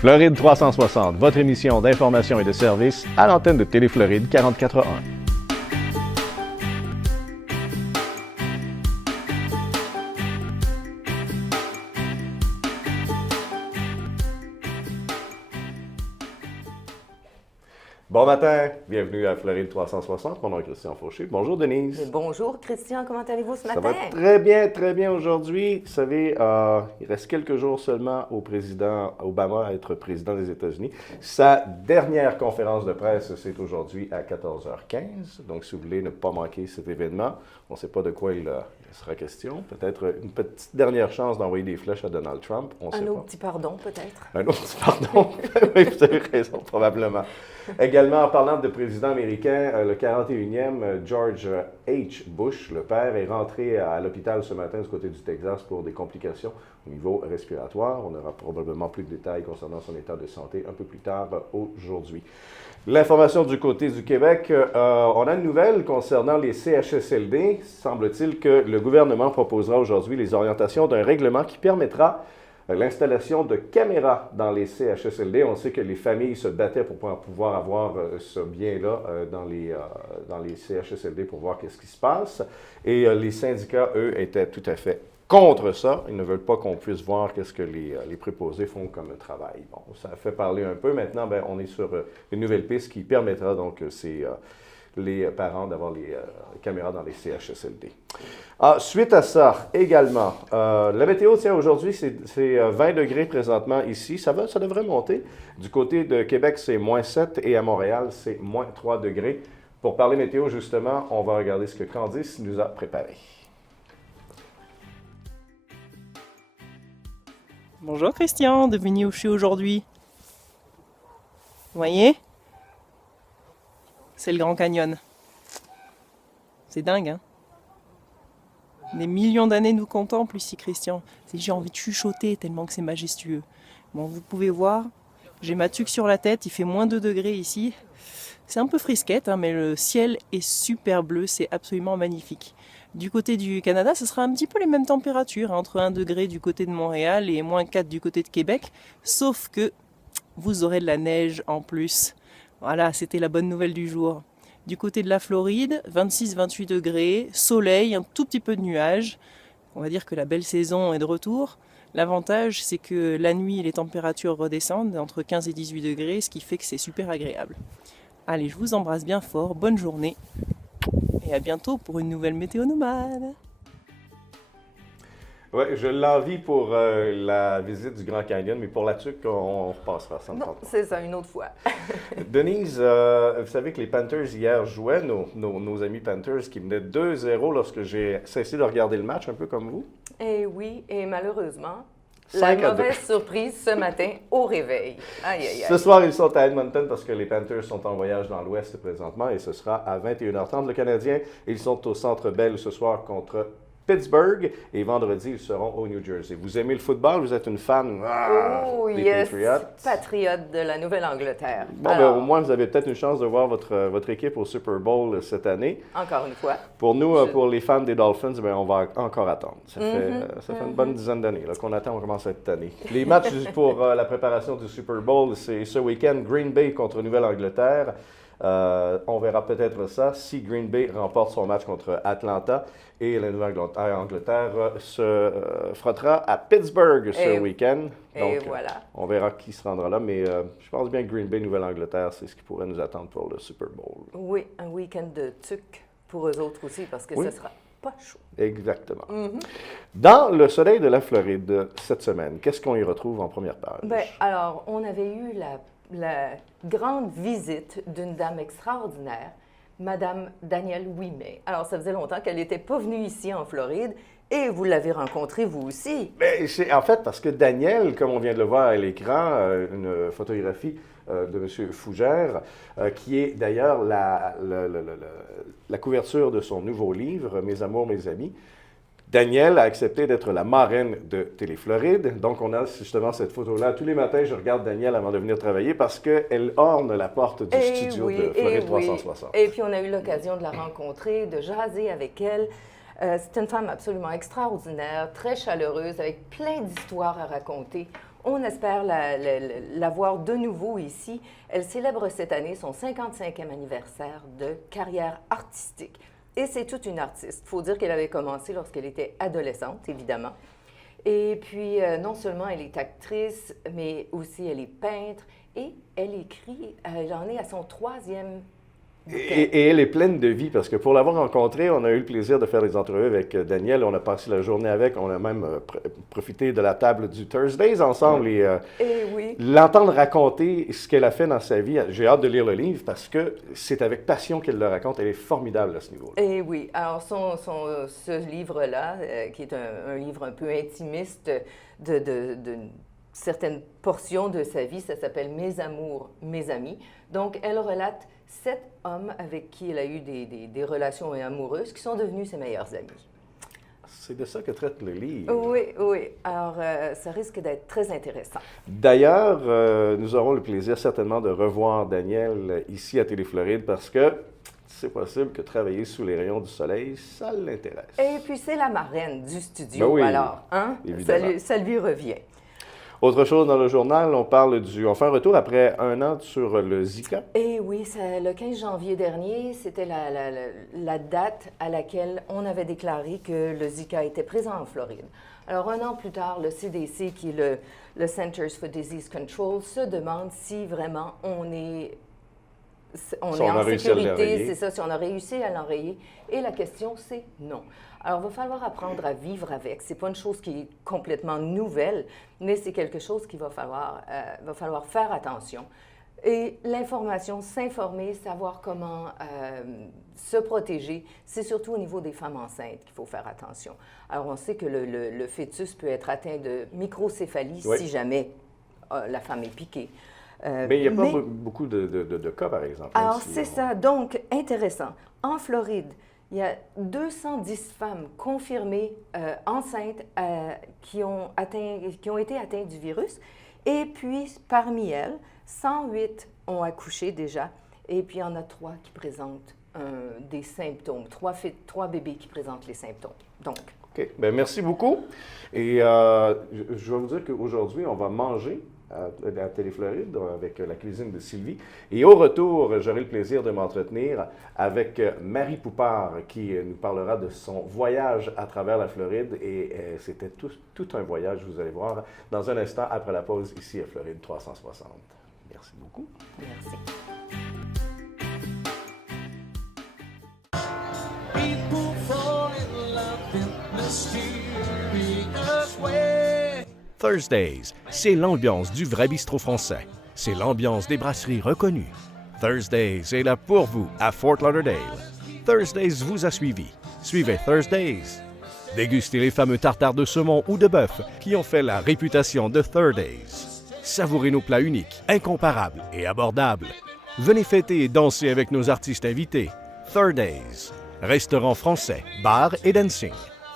Floride 360, votre émission d'information et de services à l'antenne de Télé-Floride 44.1. Bon matin, bienvenue à Floride 360. Mon nom est Christian Fauché. Bonjour Denise. Bonjour Christian, comment allez-vous ce matin? Ça va très bien aujourd'hui. Vous savez, il reste quelques jours seulement au président Obama à être président des États-Unis. Sa dernière conférence de presse, c'est aujourd'hui à 14h15. Donc, si vous voulez ne pas manquer cet événement, on ne sait pas de quoi il sera question. Peut-être une petite dernière chance d'envoyer des flèches à Donald Trump. On sait Un autre pas. petit pardon, peut-être? Un autre petit pardon. Oui, vous avez raison, probablement. Également, en parlant de président américain, le 41e George H. Bush, le père, est rentré à l'hôpital ce matin du côté du Texas pour des complications au niveau respiratoire. On aura probablement plus de détails concernant son état de santé un peu plus tard aujourd'hui. L'information du côté du Québec, on a une nouvelle concernant les CHSLD. Semble-t-il que le gouvernement proposera aujourd'hui les orientations d'un règlement qui permettra l'installation de caméras dans les CHSLD. On sait que les familles se battaient pour pouvoir avoir ce bien-là dans les CHSLD pour voir qu'est-ce qui se passe. Et les syndicats, eux, étaient tout à fait contre ça. Ils ne veulent pas qu'on puisse voir qu'est-ce que les préposés font comme travail. Bon, ça a fait parler un peu. Maintenant, on est sur une nouvelle piste qui permettra donc les parents d'avoir les caméras dans les CHSLD. Suite à ça, également, la météo, tiens, aujourd'hui, c'est 20 degrés présentement ici. Ça devrait monter. Du côté de Québec, c'est -7 et à Montréal, c'est -3 degrés. Pour parler météo, justement, on va regarder ce que Candice nous a préparé. Bonjour Christian, devinez où je suis aujourd'hui. Vous voyez? C'est le Grand Canyon. C'est dingue, hein? Des millions d'années nous contemplent ici, Christian. J'ai envie de chuchoter tellement que c'est majestueux. Bon, vous pouvez voir, j'ai ma tuque sur la tête, il fait -2 degrés ici. C'est un peu frisquette, hein, mais le ciel est super bleu, c'est absolument magnifique. Du côté du Canada, ce sera un petit peu les mêmes températures, hein, entre 1 degré du côté de Montréal et -4 du côté de Québec, sauf que vous aurez de la neige en plus. Voilà, c'était la bonne nouvelle du jour. Du côté de la Floride, 26-28 degrés, soleil, un tout petit peu de nuages. On va dire que la belle saison est de retour. L'avantage, c'est que la nuit, les températures redescendent entre 15 et 18 degrés, ce qui fait que c'est super agréable. Allez, je vous embrasse bien fort, bonne journée et à bientôt pour une nouvelle météo nomade. Oui, je l'envie pour la visite du Grand Canyon, mais pour la tuque, on repassera ça. Non, c'est ça, une autre fois. Denise, vous savez que les Panthers hier jouaient, nos amis Panthers, qui menaient 2-0 lorsque j'ai cessé de regarder le match, un peu comme vous. Et oui, et malheureusement, 5 la à 2. mauvaise surprise ce matin au réveil. Aïe, aïe, aïe. Ce soir, ils sont à Edmonton parce que les Panthers sont en voyage dans l'Ouest présentement et ce sera à 21h30. Le Canadien, ils sont au Centre Bell ce soir contre Pittsburgh et vendredi, ils seront au New Jersey. Vous aimez le football? Vous êtes une fan des Patriots? Patriote de la Nouvelle-Angleterre. Bon, Alors, au moins, vous avez peut-être une chance de voir votre équipe au Super Bowl cette année. encore une fois. Pour nous, pour les fans des Dolphins, on va encore attendre. Ça fait une bonne dizaine d'années qu'on attend, on commence cette année. Les matchs pour la préparation du Super Bowl, c'est ce week-end, Green Bay contre Nouvelle-Angleterre. On verra peut-être ça si Green Bay remporte son match contre Atlanta et la Nouvelle-Angleterre se frottera à Pittsburgh ce week-end. Donc, voilà. on verra qui se rendra là, mais je pense bien que Green Bay, Nouvelle-Angleterre, c'est ce qui pourrait nous attendre pour le Super Bowl. Oui, un week-end de tuque pour eux autres aussi, parce que ce sera pas chaud. Exactement. Dans le soleil de la Floride cette semaine, qu'est-ce qu'on y retrouve en première page? Bien, alors, on avait eu la grande visite d'une dame extraordinaire, Madame Danielle Ouimet. Alors, ça faisait longtemps qu'elle n'était pas venue ici en Floride et vous l'avez rencontrée vous aussi. Bien, c'est en fait parce que Danielle, comme on vient de le voir à l'écran, une photographie de M. Fougère, qui est d'ailleurs la couverture de son nouveau livre, Mes amours, mes amis. Danielle a accepté d'être la marraine de Télé-Floride. Donc, on a justement cette photo-là. Tous les matins, je regarde Danielle avant de venir travailler parce qu'elle orne la porte du studio de Floride 360. Et puis, on a eu l'occasion de la rencontrer, de jaser avec elle. C'est une femme absolument extraordinaire, très chaleureuse, avec plein d'histoires à raconter. On espère la voir de nouveau ici. Elle célèbre cette année son 55e anniversaire de carrière artistique. Et c'est toute une artiste. Il faut dire qu'elle avait commencé lorsqu'elle était adolescente, évidemment. Et puis, non seulement elle est actrice, mais aussi elle est peintre et elle écrit. Elle en est à son 3e Et elle est pleine de vie parce que pour l'avoir rencontrée, on a eu le plaisir de faire des entrevues avec Danielle. On a passé la journée avec. On a même profité de la table du Thursdays ensemble et oui. l'entendre raconter ce qu'elle a fait dans sa vie. J'ai hâte de lire le livre parce que c'est avec passion qu'elle le raconte. Elle est formidable à ce niveau-là. Et oui. Alors, ce livre-là, qui est un livre un peu intimiste de certaines portions de sa vie, ça s'appelle « Mes amours, mes amis ». Donc, elle relate 7 hommes avec qui elle a eu des relations amoureuses qui sont devenus ses meilleurs amis. C'est de ça que traite le livre. Oui, oui. Alors, ça risque d'être très intéressant. D'ailleurs, nous aurons le plaisir certainement de revoir Danielle ici à Télé-Floride parce que c'est possible que travailler sous les rayons du soleil, ça l'intéresse. Et puis, c'est la marraine du studio, Ben oui, alors, hein? Ça lui revient. Autre chose dans le journal, on fait un retour après un an sur le Zika. Et oui, le 15 janvier dernier, c'était la date à laquelle on avait déclaré que le Zika était présent en Floride. Alors, un an plus tard, le CDC, qui est le Centers for Disease Control, se demande si vraiment on est en sécurité, c'est ça, si on a réussi à l'enrayer. Et la question, c'est non. Alors, il va falloir apprendre à vivre avec. Ce n'est pas une chose qui est complètement nouvelle, mais c'est quelque chose qu'il va falloir faire attention. Et l'information, s'informer, savoir comment se protéger, c'est surtout au niveau des femmes enceintes qu'il faut faire attention. Alors, on sait que le fœtus peut être atteint de microcéphalie si jamais la femme est piquée. Mais il n'y a pas beaucoup de cas, par exemple. Alors, c'est ça. Donc, intéressant. En Floride, il y a 210 femmes confirmées enceintes qui ont été atteintes du virus. Et puis, parmi elles, 108 ont accouché déjà. Et puis, il y en a 3 qui présentent des symptômes. 3 bébés qui présentent les symptômes. Donc. OK. Bien, merci beaucoup. Et je vais vous dire qu'aujourd'hui, on va manger à Télé-Floride avec la cuisine de Sylvie. Et au retour, j'aurai le plaisir de m'entretenir avec Marie Poupard qui nous parlera de son voyage à travers la Floride. Et c'était tout un voyage, vous allez voir, dans un instant après la pause ici à Floride 360. Merci beaucoup. Merci. Thursdays, c'est l'ambiance du vrai bistrot français. C'est l'ambiance des brasseries reconnues. Thursdays est là pour vous à Fort Lauderdale. Thursdays vous a suivi. Suivez Thursdays. Dégustez les fameux tartares de saumon ou de bœuf qui ont fait la réputation de Thursdays. Savourez nos plats uniques, incomparables et abordables. Venez fêter et danser avec nos artistes invités. Thursdays. Restaurant français, bar et dancing.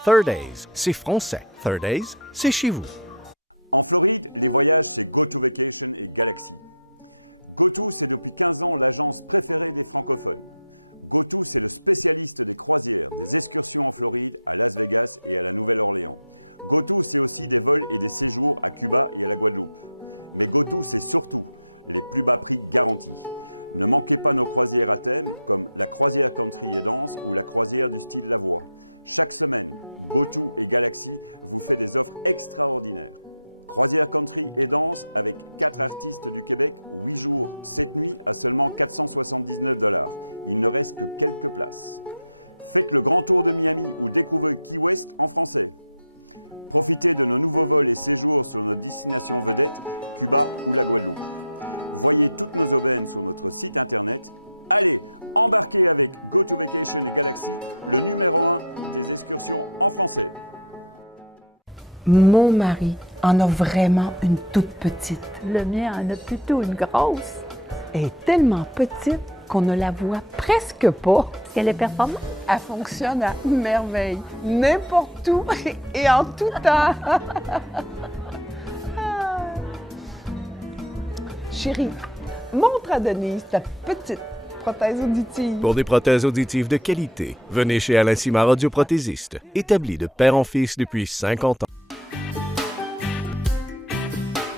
Thursdays, c'est français. Thursdays, c'est chez vous. En Floride, les voyages, c'est GoTo Vacation et Galaxy. GoTo, c'est depuis 15 ans l'agence préférée des francophones. GoTo, c'est le spécialiste des croisières, des excursions en Floride, à Las Vegas et à la Nouvelle-Orléans. GoTo, c'est aussi des vols et des séjours à Cuba et à la Guadeloupe. Mais GoTo, c'est surtout les plus bas prix garantis. Ne manquez pas nos croisières à thème, comme la croisière country et danse ou la croisière du style Lavoie. Chaque semaine, GoTo et Galaxy vous fait des offres extraordinaires. Croisière country et danse avec 4 artistes du Québec, 8 jours, 7 nuits à seulement 479 $. Il ne reste que quelques places. Faites le grand tour de Miami ou découvrez Key West en français. Profitez de nos nouveaux vols et séjours sur notre destination vedette, Cuba ou la Guadeloupe. Voyez toutes nos aubaines sur notre site internet. Allez, embarquez avec GoTo Vacation et Galaxy, le numéro 1 des excursions en français. Mon mari en a vraiment une toute petite. Le mien en a plutôt une grosse. Elle est tellement petite qu'on ne la voit presque pas. Est-ce qu'elle est performante? Elle fonctionne à merveille, n'importe où et en tout temps. Chérie, montre à Denise ta petite prothèse auditive. Pour des prothèses auditives de qualité, venez chez Alain Simard Audioprothésiste, établi de père en fils depuis 50 ans.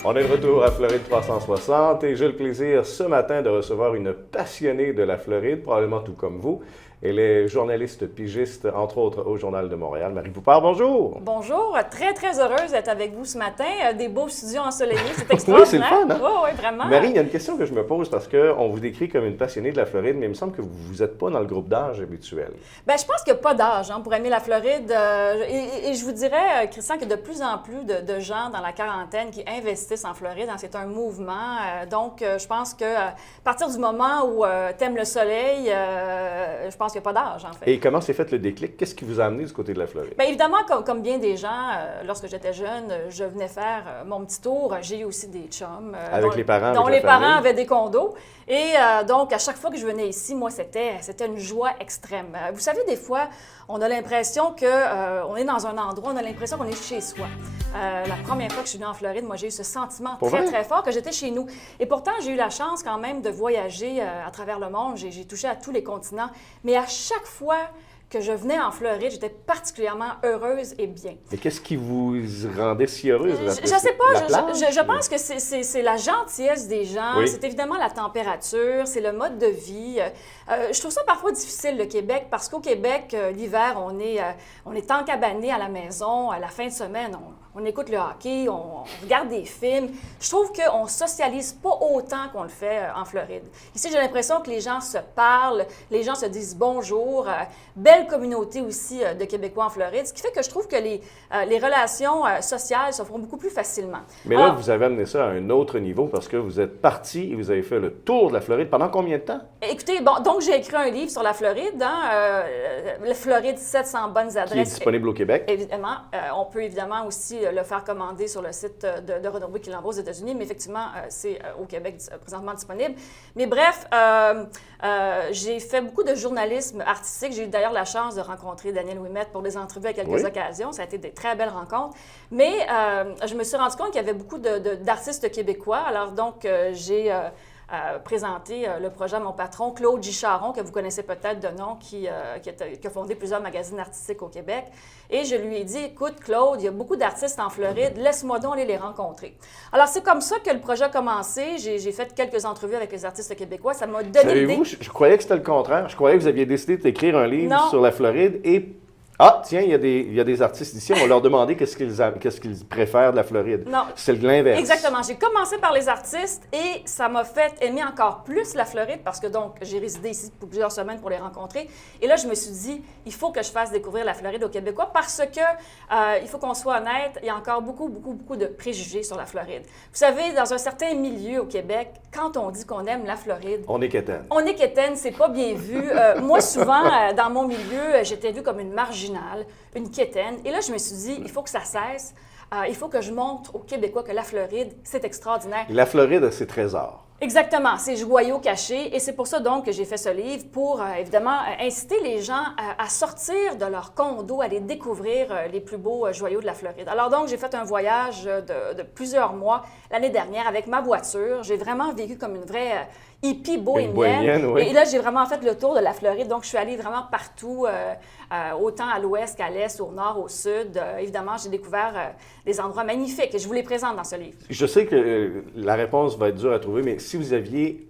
On est de retour à Floride 360 et j'ai le plaisir ce matin de recevoir une passionnée de la Floride, probablement tout comme vous. Elle est journaliste pigiste, entre autres, au Journal de Montréal. Marie Poupard, bonjour! Bonjour, très heureuse d'être avec vous ce matin. Des beaux studios ensoleillés, c'est extraordinaire. Oui, c'est le fun, hein? Oui, vraiment. Marie, il y a une question que je me pose parce qu'on vous décrit comme une passionnée de la Floride, mais il me semble que vous n'êtes pas dans le groupe d'âge habituel. Bien, je pense qu'il n'y a pas d'âge pour aimer la Floride. Et je vous dirais, Christian, qu'il y a de plus en plus de gens dans la quarantaine qui investissent en Floride. C'est un mouvement. Donc, je pense qu'à partir du moment où tu aimes le soleil, je pense qu'il n'y a pas d'âge, en fait. Et comment s'est fait le déclic? Qu'est-ce qui vous a amené du côté de la Floride? Bien, évidemment, comme bien des gens, lorsque j'étais jeune, je venais faire mon petit tour. J'ai eu aussi des chums. Avec les parents, dont avec les la famille. parents avaient des condos. Et donc, à chaque fois que je venais ici, moi, c'était une joie extrême. Vous savez, des fois, on a l'impression qu'on est dans un endroit, on a l'impression qu'on est chez soi. La première fois que je suis venue en Floride, moi, j'ai eu ce sentiment très fort que j'étais chez nous. Et pourtant, j'ai eu la chance quand même de voyager à travers le monde. J'ai touché à tous les continents. Mais à chaque fois que je venais en Floride, j'étais particulièrement heureuse et bien. Mais qu'est-ce qui vous rendait si heureuse? Je ne sais pas. La plage? Je pense que c'est la gentillesse des gens. Oui. C'est évidemment la température, c'est le mode de vie. Je trouve ça parfois difficile, le Québec, parce qu'au Québec, l'hiver, on est encabané à la maison. À la fin de semaine, on écoute le hockey, on regarde des films. Je trouve qu'on ne socialise pas autant qu'on le fait en Floride. Ici, j'ai l'impression que les gens se parlent, les gens se disent bonjour. Belle communauté aussi de Québécois en Floride, ce qui fait que je trouve que les relations sociales se font beaucoup plus facilement. Mais là, vous avez amené ça à un autre niveau parce que vous êtes parti et vous avez fait le tour de la Floride pendant combien de temps? Écoutez, bon, donc j'ai écrit un livre sur la Floride, la Floride 700 bonnes adresses. Qui est disponible au Québec. Évidemment. On peut évidemment aussi le faire commander sur le site de Renaud Bré qui l'envoie aux États-Unis, mais effectivement, c'est au Québec présentement disponible. Mais bref, j'ai fait beaucoup de journalisme artistique. J'ai eu d'ailleurs la chance de rencontrer Daniel Ouimet pour des entrevues à quelques occasions. Ça a été des très belles rencontres. Mais je me suis rendu compte qu'il y avait beaucoup d'artistes québécois. Alors donc, j'ai présenté le projet à mon patron, Claude Gicharon, que vous connaissez peut-être de nom, qui a fondé plusieurs magazines artistiques au Québec. Et je lui ai dit, écoute, Claude, il y a beaucoup d'artistes en Floride, laisse-moi donc aller les rencontrer. Alors, c'est comme ça que le projet a commencé. J'ai fait quelques entrevues avec les artistes québécois. Ça m'a donné l'idée. Savez-vous, je croyais que c'était le contraire. Je croyais que vous aviez décidé d'écrire un livre Non. sur la Floride et... Ah, tiens, il y a des artistes ici, on va leur demander qu'est-ce qu'ils préfèrent de la Floride. Non. C'est l'inverse. Exactement. J'ai commencé par les artistes et ça m'a fait aimer encore plus la Floride parce que donc, j'ai résidé ici pour plusieurs semaines pour les rencontrer. Et là, je me suis dit, il faut que je fasse découvrir la Floride aux Québécois parce que, il faut qu'on soit honnête, il y a encore beaucoup de préjugés sur la Floride. Vous savez, dans un certain milieu au Québec, quand on dit qu'on aime la Floride, On est quétaine. on est quétaine, c'est pas bien vu. Moi, souvent, dans mon milieu, j'étais vue comme une marginale, une quétaine. Et là, je me suis dit, il faut que ça cesse. Il faut que je montre aux Québécois que la Floride, c'est extraordinaire. La Floride a ses trésors. Exactement, c'est joyaux cachés. Et c'est pour ça donc que j'ai fait ce livre pour, évidemment, inciter les gens à sortir de leur condo, à aller découvrir les plus beaux joyaux de la Floride. Alors donc, j'ai fait un voyage de plusieurs mois l'année dernière avec ma voiture. J'ai vraiment vécu comme une vraie hippie bohémienne. Oui. Et là, j'ai vraiment fait le tour de la Floride. Donc, je suis allée vraiment partout, autant à l'ouest qu'à l'est, au nord, au sud. Évidemment, j'ai découvert des endroits magnifiques et je vous les présente dans ce livre. Je sais que la réponse va être dure à trouver, mais si vous aviez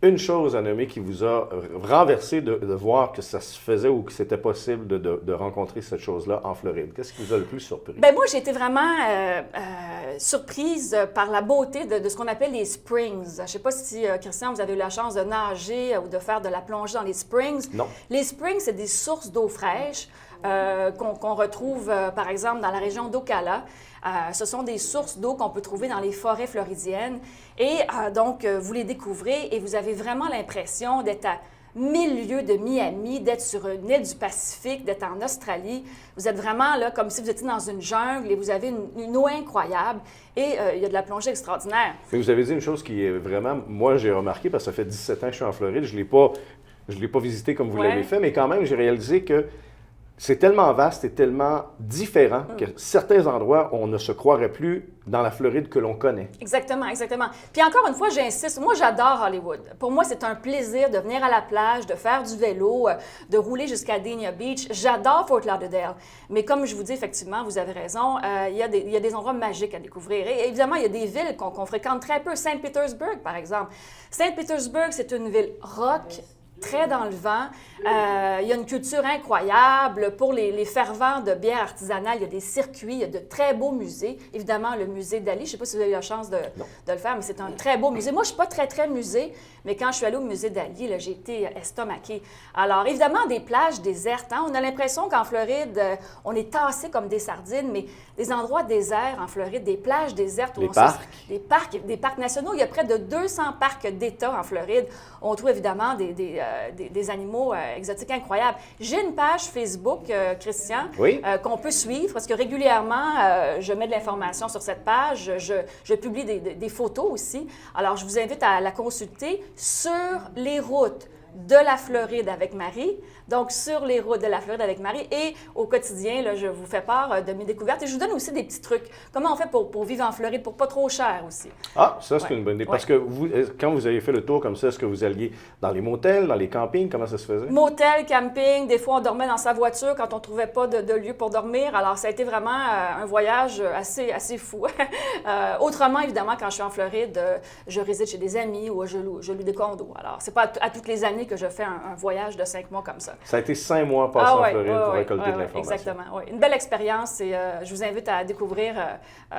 une chose à nommer qui vous a renversé de voir que ça se faisait ou que c'était possible de rencontrer cette chose-là en Floride, qu'est-ce qui vous a le plus surpris? Bien, moi, j'ai été vraiment surprise par la beauté de ce qu'on appelle les springs. Je ne sais pas si, Christian, vous avez eu la chance de nager ou de faire de la plongée dans les springs. Non. Les springs, c'est des sources d'eau fraîche qu'on retrouve, par exemple, dans la région d'Ocala. Ce sont des sources d'eau qu'on peut trouver dans les forêts floridiennes. Et donc, vous les découvrez et vous avez vraiment l'impression d'être à 1000 lieues de Miami, d'être sur une île du Pacifique, d'être en Australie. Vous êtes vraiment là comme si vous étiez dans une jungle et vous avez une eau incroyable. Et il y a de la plongée extraordinaire. Mais vous avez dit une chose qui est vraiment... Moi, j'ai remarqué, parce que ça fait 17 ans que je suis en Floride, je l'ai pas visité comme vous l'avez fait, mais quand même, j'ai réalisé que c'est tellement vaste et tellement différent que certains endroits, on ne se croirait plus dans la Floride que l'on connaît. Exactement, exactement. Puis encore une fois, j'insiste, moi j'adore Hollywood. Pour moi, c'est un plaisir de venir à la plage, de faire du vélo, de rouler jusqu'à Dania Beach. J'adore Fort Lauderdale. Mais comme je vous dis, effectivement, vous avez raison, il y a des endroits magiques à découvrir. Et évidemment, il y a des villes qu'on fréquente très peu. Saint-Pétersbourg, par exemple. Saint-Pétersbourg, c'est une ville rock, très dans le vent. Il y a une culture incroyable. Pour les fervents de bière artisanale, il y a des circuits, il y a de très beaux musées. Évidemment, le musée d'Ali, je ne sais pas si vous avez eu la chance de le faire, mais c'est un très beau musée. Moi, je ne suis pas très musée, mais quand je suis allée au musée d'Ali, j'ai été estomaquée. Alors, évidemment, des plages désertes. Hein? On a l'impression qu'en Floride, on est tassés comme des sardines, mais des endroits déserts en Floride, des plages désertes. Des parcs nationaux. Il y a près de 200 parcs d'État en Floride. On trouve évidemment des animaux exotiques incroyables. J'ai une page Facebook, Christian, qu'on peut suivre parce que régulièrement, je mets de l'information sur cette page. Je publie des photos aussi. Alors, je vous invite à la consulter sur les routes de la Floride avec Marie. Donc, sur les routes de la Floride avec Marie. Et au quotidien, là, je vous fais part de mes découvertes. Et je vous donne aussi des petits trucs. Comment on fait pour vivre en Floride pour pas trop cher aussi? Ah, ça, c'est une bonne idée. Parce que vous, quand vous avez fait le tour comme ça, est-ce que vous alliez dans les motels, dans les campings? Comment ça se faisait? Motel, camping. Des fois, on dormait dans sa voiture quand on ne trouvait pas de lieu pour dormir. Alors, ça a été vraiment un voyage assez fou. Autrement, évidemment, quand je suis en Floride, je réside chez des amis ou je loue des condos. Alors, c'est pas à toutes les années que je fais un voyage de 5 mois comme ça. Ça a été 5 mois passés en Floride pour récolter de l'information. Exactement, oui. Une belle expérience et je vous invite à découvrir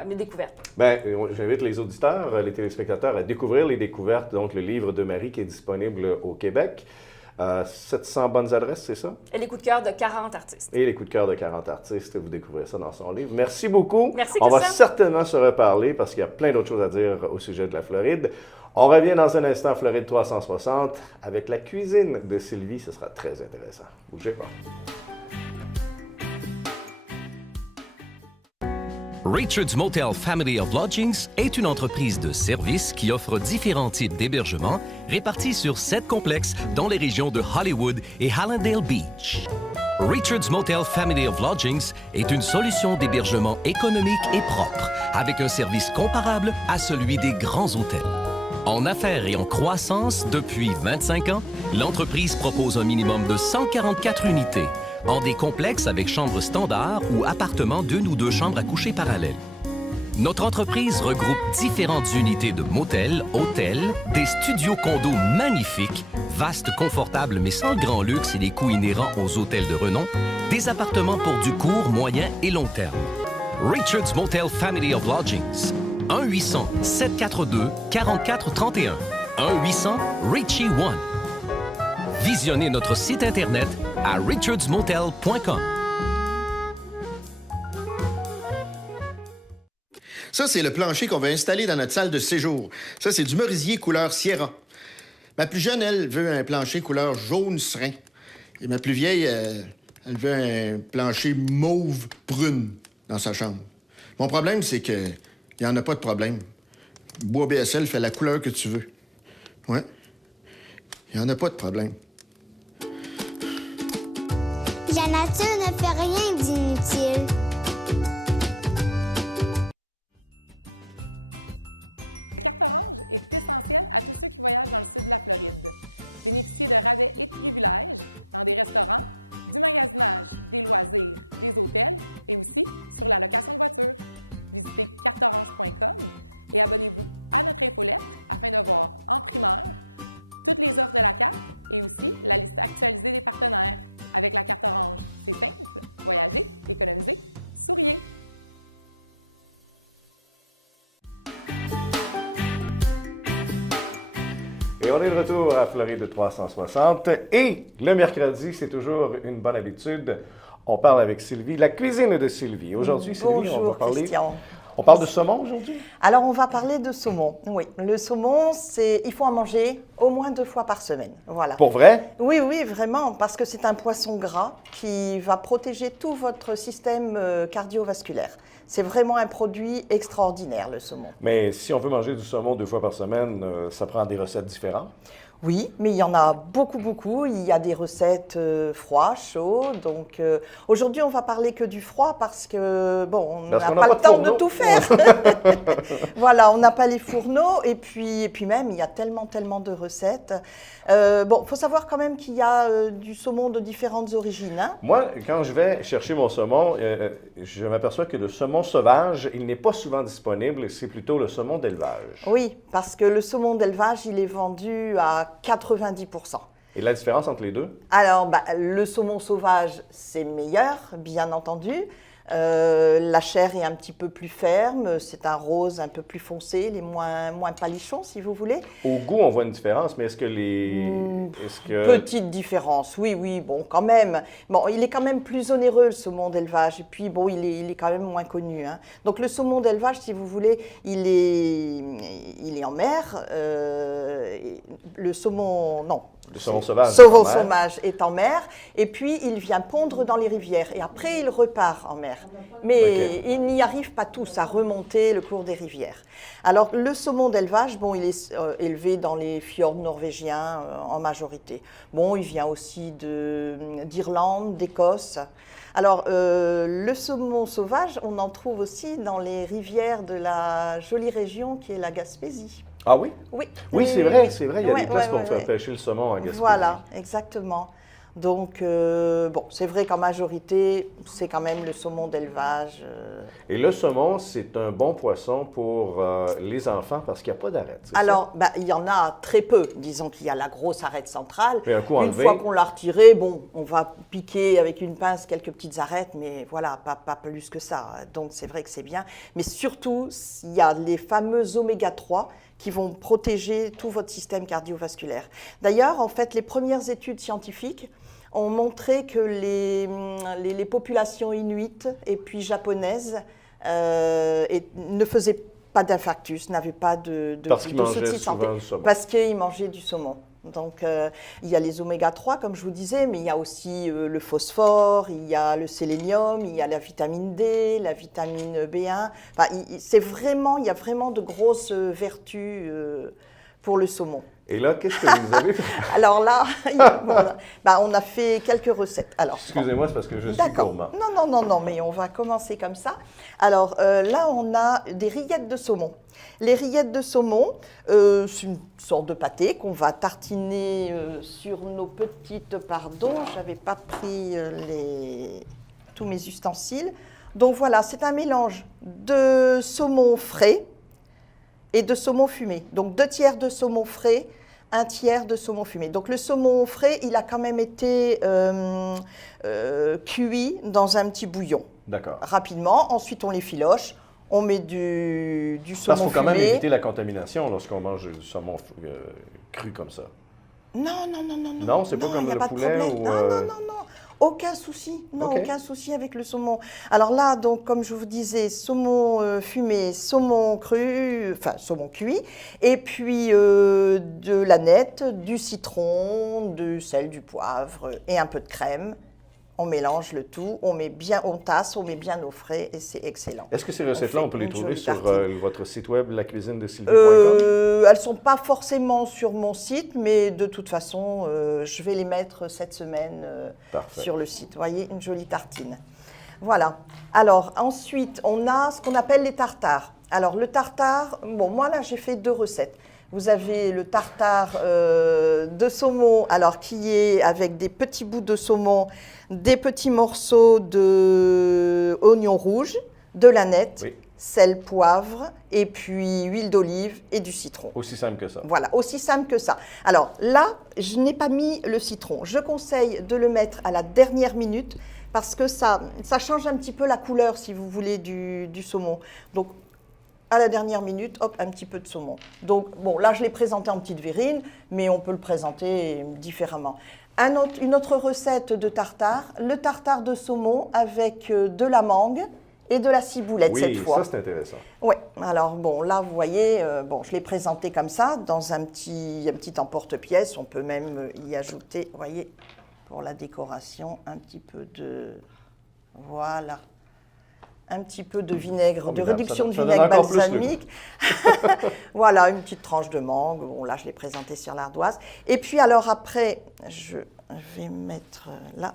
mes découvertes. Bien, j'invite les auditeurs, les téléspectateurs à découvrir les découvertes, donc le livre de Marie qui est disponible au Québec. 700 bonnes adresses, c'est ça? Et les coups de cœur de 40 artistes. Et les coups de cœur de 40 artistes, vous découvrez ça dans son livre. Merci beaucoup. Merci, On va Christian. certainement se reparler parce qu'il y a plein d'autres choses à dire au sujet de la Floride. On revient dans un instant à Floride 360 avec la cuisine de Sylvie. Ce sera très intéressant. Bougez pas. Richard's Motel Family of Lodgings est une entreprise de services qui offre différents types d'hébergements répartis sur 7 complexes dans les régions de Hollywood et Hallandale Beach. Richard's Motel Family of Lodgings est une solution d'hébergement économique et propre, avec un service comparable à celui des grands hôtels. En affaires et en croissance depuis 25 ans, l'entreprise propose un minimum de 144 unités, en des complexes avec chambres standards ou appartements d'1 ou 2 chambres à coucher parallèles. Notre entreprise regroupe différentes unités de motels, hôtels, des studios condos magnifiques, vastes, confortables mais sans le grand luxe et les coûts inhérents aux hôtels de renom, des appartements pour du court, moyen et long terme. Richard's Motel Family of Lodgings. 1-800-742-4431. 1-800-RICHIE-1. Visionnez notre site Internet à richardsmotel.com. Ça, c'est le plancher qu'on va installer dans notre salle de séjour. Ça, c'est du merisier couleur Sierra. Ma plus jeune, elle, veut un plancher couleur jaune serein. Et ma plus vieille, elle veut un plancher mauve brune dans sa chambre. Mon problème, c'est que il n'y en a pas de problème. Bois BSL fait la couleur que tu veux. Ouais. Il n'y en a pas de problème. La nature ne fait rien d'inutile. La carte orange est essentielle à tous ceux qui voyagent dans le sud de la Floride. Bénéficiez de rabais et de privilèges dans des restaurants, du magasinage, des loisirs, des hôtels et aussi sur la location de voitures. Visitez carteorange.com et abonnez-vous à notre infolettre afin de voir en primeur toutes les offres de la carte et aussi la liste actualisée des partenaires. Avec la carte orange, c'est simple. Voyagez, économisez, souriez. Et on est de retour à Floride 360. Et le mercredi, c'est toujours une bonne habitude. On parle avec Sylvie, la cuisine de Sylvie. Aujourd'hui, Sylvie, on va parler... Christian. On parle de saumon aujourd'hui? Alors, on va parler de saumon. Oui, le saumon, il faut en manger au moins 2 fois par semaine. Voilà. Pour vrai? Oui, oui, vraiment, parce que c'est un poisson gras qui va protéger tout votre système cardiovasculaire. C'est vraiment un produit extraordinaire, le saumon. Mais si on veut manger du saumon 2 fois par semaine, ça prend des recettes différentes? Oui, mais il y en a beaucoup, beaucoup. Il y a des recettes froid, chaud. Donc aujourd'hui, on va parler que du froid parce que bon, on n'a pas le temps de tout faire. Voilà, on n'a pas les fourneaux et puis même, il y a tellement de recettes. Bon, faut savoir quand même qu'il y a du saumon de différentes origines. Hein. Moi, quand je vais chercher mon saumon, je m'aperçois que le saumon sauvage, il n'est pas souvent disponible. C'est plutôt le saumon d'élevage. Oui, parce que le saumon d'élevage, il est vendu à 90%. Et la différence entre les deux? Alors, le saumon sauvage, c'est meilleur, bien entendu. La chair est un petit peu plus ferme, c'est un rose un peu plus foncé, il est moins palichon, si vous voulez. Au goût, on voit une différence, mais est-ce que les... Petite différence, oui, bon, quand même. Bon, il est quand même plus onéreux, le saumon d'élevage, et puis, bon, il est quand même moins connu. Hein. Donc, le saumon d'élevage, si vous voulez, il est en mer. Le saumon, non. Le saumon sauvage. Saumon sauvage est en mer, et puis il vient pondre dans les rivières, et après il repart en mer. Mais il n'y arrive pas tous à remonter le cours des rivières. Alors le saumon d'élevage, bon, il est élevé dans les fjords norvégiens en majorité. Bon, il vient aussi d'Irlande, d'Écosse. Alors le saumon sauvage, on en trouve aussi dans les rivières de la jolie région qui est la Gaspésie. Ah oui? Oui. Oui, c'est vrai, il y a des places pour faire pêcher le saumon à Gaspésie. Voilà, exactement. Donc, bon, c'est vrai qu'en majorité, c'est quand même le saumon d'élevage. Et le saumon, c'est un bon poisson pour les enfants parce qu'il n'y a pas d'arête. Alors, il y en a très peu. Disons qu'il y a la grosse arête centrale. Mais un coup une enlevé, fois qu'on l'a retirée, bon, on va piquer avec une pince quelques petites arêtes, mais voilà, pas plus que ça. Donc, c'est vrai que c'est bien. Mais surtout, il y a les fameux oméga 3 qui vont protéger tout votre système cardiovasculaire. D'ailleurs, en fait, les premières études scientifiques ont montré que les populations inuites et puis japonaises ne faisaient pas d'infarctus, n'avaient pas de parce qu'ils mangeaient soucis de santé, souvent du saumon. parce qu'ils mangeaient du saumon. Donc, il y a les oméga 3, comme je vous disais, mais il y a aussi le phosphore, il y a le sélénium, il y a la vitamine D, la vitamine B1. Enfin, il y a vraiment de grosses vertus pour le saumon. Et là, qu'est-ce que vous avez fait? Alors là, on a fait quelques recettes. Excusez-moi, c'est parce que je suis gourmand. Non, mais on va commencer comme ça. Alors là, on a des rillettes de saumon. Les rillettes de saumon, c'est une sorte de pâté qu'on va tartiner sur nos petites... Pardon, je n'avais pas pris tous mes ustensiles. Donc voilà, c'est un mélange de saumon frais et de saumon fumé. Donc 2 tiers de saumon frais, 1 tiers de saumon fumé. Donc le saumon frais, il a quand même été cuit dans un petit bouillon. D'accord. Rapidement. Ensuite, on les filoche. On met du saumon fumé. Parce qu'il faut quand même éviter la contamination lorsqu'on mange du saumon cru comme ça. Non. Non, c'est pas comme le poulet ou... Non. Aucun souci, aucun souci avec le saumon. Alors là, donc, comme je vous disais, saumon fumé, saumon cru, enfin saumon cuit, et puis de l'aneth, du citron, du sel, du poivre et un peu de crème. On mélange le tout, on tasse, on met bien au frais et c'est excellent. Est-ce que ces recettes-là, on peut les trouver sur votre site web, lacuisinedesylvie.com? Elles ne sont pas forcément sur mon site, mais de toute façon, je vais les mettre cette semaine sur le site. Vous voyez, une jolie tartine. Voilà. Alors, ensuite, on a ce qu'on appelle les tartares. Alors, le tartare, bon, moi, là, j'ai fait 2 recettes. Vous avez le tartare de saumon, alors qui est avec des petits bouts de saumon, des petits morceaux d'oignon rouge, de l'aneth, sel, poivre, et puis huile d'olive et du citron. Aussi simple que ça. Voilà, aussi simple que ça. Alors là, je n'ai pas mis le citron. Je conseille de le mettre à la dernière minute parce que ça change un petit peu la couleur, si vous voulez, du saumon. Donc, à la dernière minute, hop, un petit peu de saumon. Donc, bon, là, je l'ai présenté en petite verrine, mais on peut le présenter différemment. Une autre recette de tartare, le tartare de saumon avec de la mangue et de la ciboulette cette fois. Oui, ça, c'est intéressant. Oui, alors, bon, là, vous voyez, je l'ai présenté comme ça, dans un petit emporte-pièce. On peut même y ajouter, vous voyez, pour la décoration, un petit peu de... Voilà. un petit peu de vinaigre, de Formidable. réduction de Ça donne vinaigre encore plus le balsamique. Voilà, une petite tranche de mangue. Bon, là, je l'ai présenté sur l'ardoise. Et puis, alors après, je vais mettre là.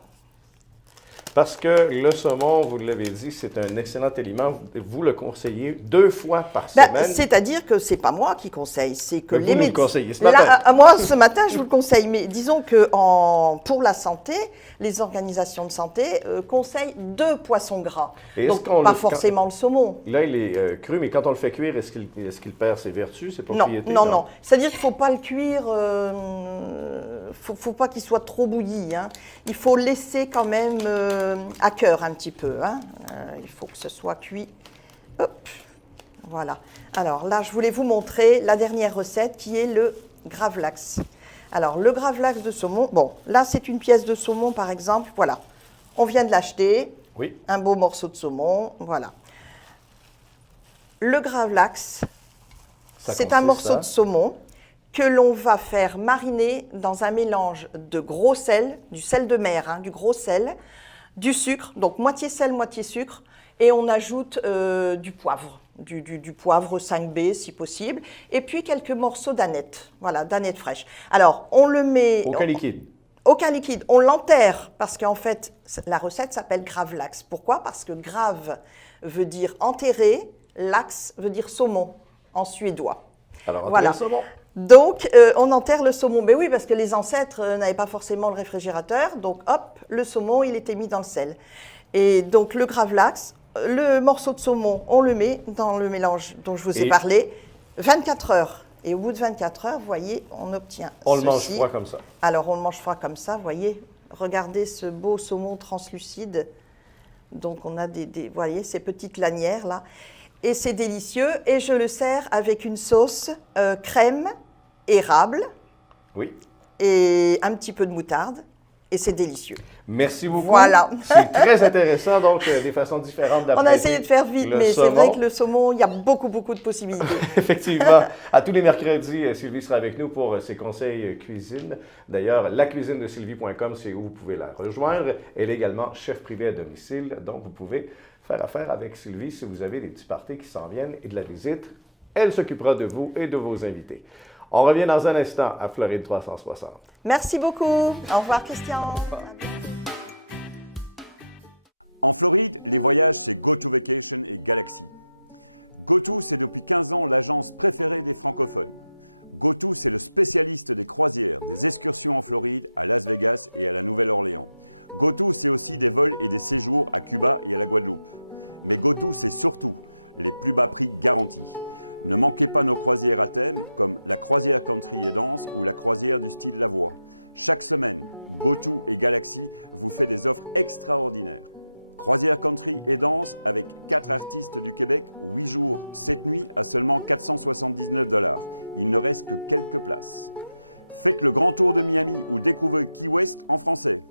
Parce que le saumon, vous l'avez dit, c'est un excellent aliment. Vous le conseillez 2 fois par semaine. C'est-à-dire que c'est pas moi qui conseille, c'est que Mais les vous nous le médecins. conseillez ce matin. Moi, ce matin, je vous le conseille. Mais disons que pour la santé, les organisations de santé conseillent 2 poissons gras. Et donc, pas forcément le saumon. Là, il est cru, mais quand on le fait cuire, est-ce qu'il perd ses vertus, ses propriétés? Non. C'est-à-dire qu'il ne faut pas le cuire, faut pas qu'il soit trop bouilli. Hein. Il faut laisser quand même à cœur un petit peu. Hein. Il faut que ce soit cuit. Hop, voilà. Alors là, je voulais vous montrer la dernière recette qui est le gravlax. Alors, le gravlax de saumon, bon, là, c'est une pièce de saumon, par exemple. Voilà. On vient de l'acheter. Oui. Un beau morceau de saumon. Voilà. Le gravlax, c'est un morceau de saumon que l'on va faire mariner dans un mélange de gros sel, du sel de mer, hein, du gros sel, du sucre, donc moitié sel, moitié sucre, et on ajoute du poivre, du poivre 5B si possible, et puis quelques morceaux d'aneth, voilà, d'aneth fraîche. Alors, on le met... Aucun liquide. Aucun liquide. On l'enterre parce qu'en fait, la recette s'appelle gravlax. Pourquoi? Parce que grave veut dire enterré, lax veut dire saumon en suédois. Alors, voilà. le saumon. Donc, on enterre le saumon. Mais oui, parce que les ancêtres n'avaient pas forcément le réfrigérateur. Donc, hop, le saumon, il était mis dans le sel. Et donc, le gravlax, le morceau de saumon, on le met dans le mélange dont je vous ai parlé, 24 heures. Et au bout de 24 heures, vous voyez, on obtient On le mange froid comme ça. Alors, on le mange froid comme ça, vous voyez. Regardez ce beau saumon translucide. Donc, on a vous voyez, ces petites lanières là. Et c'est délicieux. Et je le sers avec une sauce crème, érable. Oui. Et un petit peu de moutarde. Et c'est délicieux. Merci beaucoup. Voilà. C'est très intéressant, donc des façons différentes d'apprêter. On a essayé de faire vite, mais c'est vrai que le saumon, il y a beaucoup de possibilités. Effectivement. À tous les mercredis, Sylvie sera avec nous pour ses conseils cuisine. D'ailleurs, lacuisinedesylvie.com, c'est où vous pouvez la rejoindre. Elle est également chef privé à domicile, donc vous pouvez faire affaire avec Sylvie si vous avez des petits parties qui s'en viennent et de la visite. Elle s'occupera de vous et de vos invités. On revient dans un instant à Floride 360. Merci beaucoup. Au revoir, Christian. En Floride, les voyages, c'est GoTo Vacation et Galaxy. GoTo, c'est depuis 15 ans l'agence préférée des francophones. GoTo, c'est le spécialiste des croisières, des excursions en Floride, à Las Vegas et à la Nouvelle-Orléans. GoTo, c'est aussi des vols et des séjours à Cuba et à la Guadeloupe. Mais GoTo, c'est surtout les plus bas prix garantis. Ne manquez pas nos croisières à thème, comme la croisière country et danse ou la croisière du style Lavoie. Chaque semaine, GoTo et Galaxy vous fait des offres extraordinaires. Croisière country et danse avec 4 artistes du Québec, 8 jours, 7 nuits à seulement 479 $. Il ne reste que quelques places. Faites le grand tour de Miami ou découvrez Key West en français.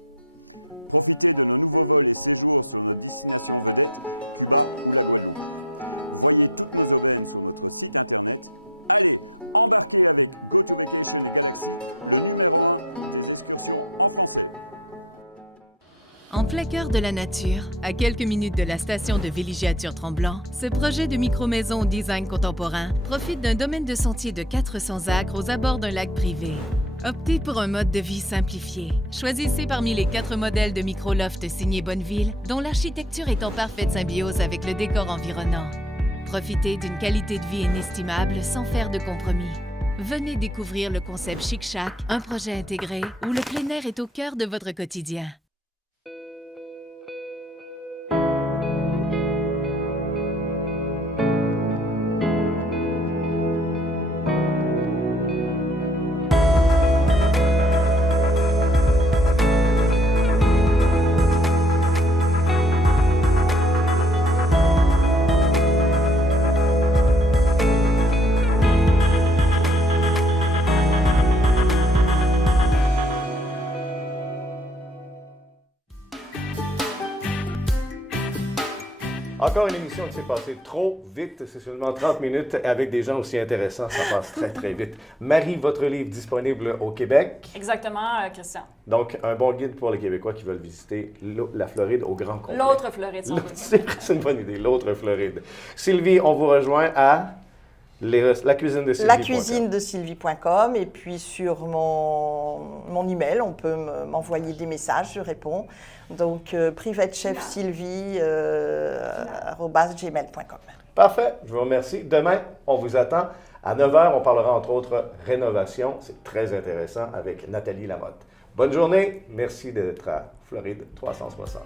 Profitez de nos nouveaux vols et séjours sur nos destinations vedettes, Cuba ou la Guadeloupe. Voyez toutes nos aubaines sur notre site internet. Allez, embarquez avec GoTo Vacation et Galaxy, le numéro 1 des excursions en français. En plein cœur de la nature, à quelques minutes de la station de Villégiature-Tremblant, ce projet de micro-maison au design contemporain profite d'un domaine de sentier de 400 acres aux abords d'un lac privé. Optez pour un mode de vie simplifié. Choisissez parmi les 4 modèles de micro-loft signés Bonneville, dont l'architecture est en parfaite symbiose avec le décor environnant. Profitez d'une qualité de vie inestimable sans faire de compromis. Venez découvrir le concept Chic Shack, un projet intégré où le plein air est au cœur de votre quotidien. Encore une émission qui s'est passée trop vite. C'est seulement 30 minutes avec des gens aussi intéressants. Ça passe très, très vite. Marie, votre livre disponible au Québec. Exactement, Christian. Donc, un bon guide pour les Québécois qui veulent visiter la Floride au grand complet. L'autre Floride, sans doute. C'est une bonne idée, l'autre Floride. Sylvie, on vous rejoint à la cuisine de Sylvie. La cuisine de Sylvie.com et puis sur mon email, on peut m'envoyer des messages, je réponds. Donc, privatechefsylvie@gmail.com. Parfait, je vous remercie. Demain, on vous attend. À 9h, on parlera entre autres rénovation. C'est très intéressant avec Nathalie Lamotte. Bonne journée. Merci d'être à Floride 360.